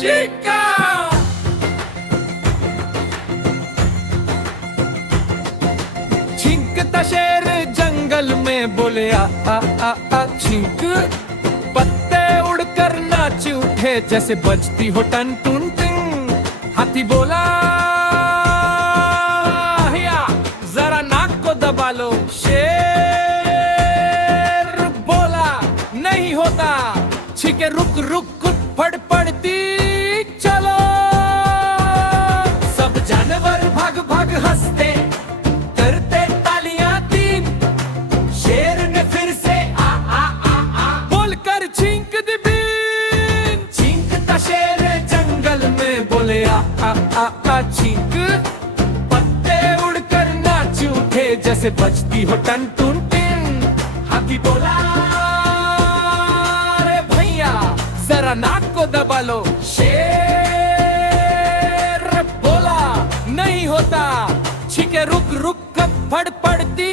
चिक्का। छींकता शेर जंगल में बोले आ आ आ आ छींक। पत्ते उड़कर नाच उठे जैसे बजती हो टन टुन टिंग। हाथी बोला हिया जरा नाक को दबा लो। शेर बोला नहीं होता। छींके रुक रुक फड़ पड़ती चलो। सब जानवर भाग भाग हंसते करते तालियां तीन। शेर ने फिर से आ आ आ आ बोलकर छींक दी बीन। छींकता शेर जंगल में बोले आ आ आ आ छींक। पत्ते उड़कर नाच उठे जैसे बजती हो टन टुन टिन। हाथी बोला अरे भैया जरा नाक को दबा लो। शेर बोला नहीं होता। छींके रुक रुक फड़ पड़ती